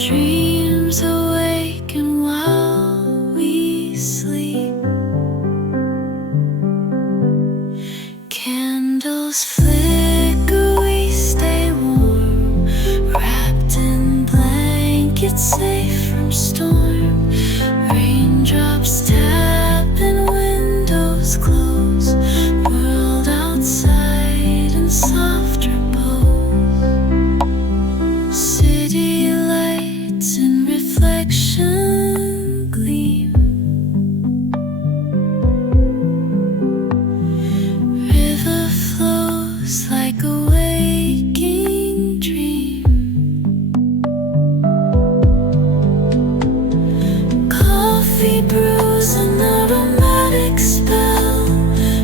Dreams awaken while we sleep. Candles flicker, we stay warm, wrapped in blankets, safe from storm. Raindrops tap and windows close, world outside in soft repose. City lights in reflection gleam. River flows like a waking dream. Coffee brews an aromatic spell.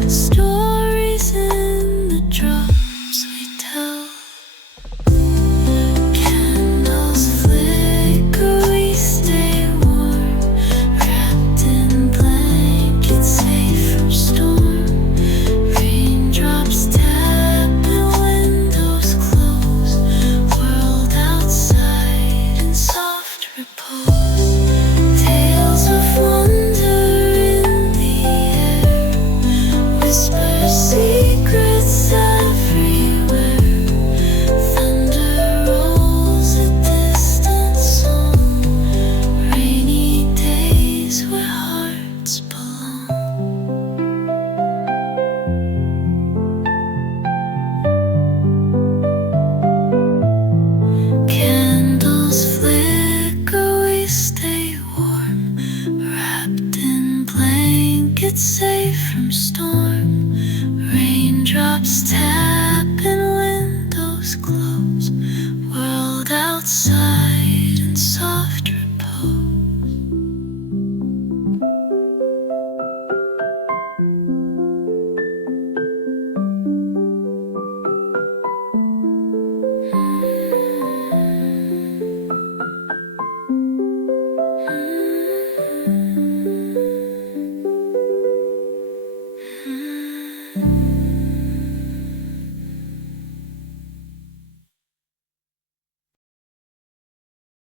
Stories in the drops we tell. Candles flicker, we stay warm, wrapped in blankets, safe from storm. Raindrops tap and windows close, world outside in soft repose. Tales of wonder in the air, whisper secrets everywhere. Thunder rolls a distant song, rainy days where hearts belong. Candles flicker, we stay warm, wrapped in blankets, safe from storm. Raindrops tap and windows close, world outside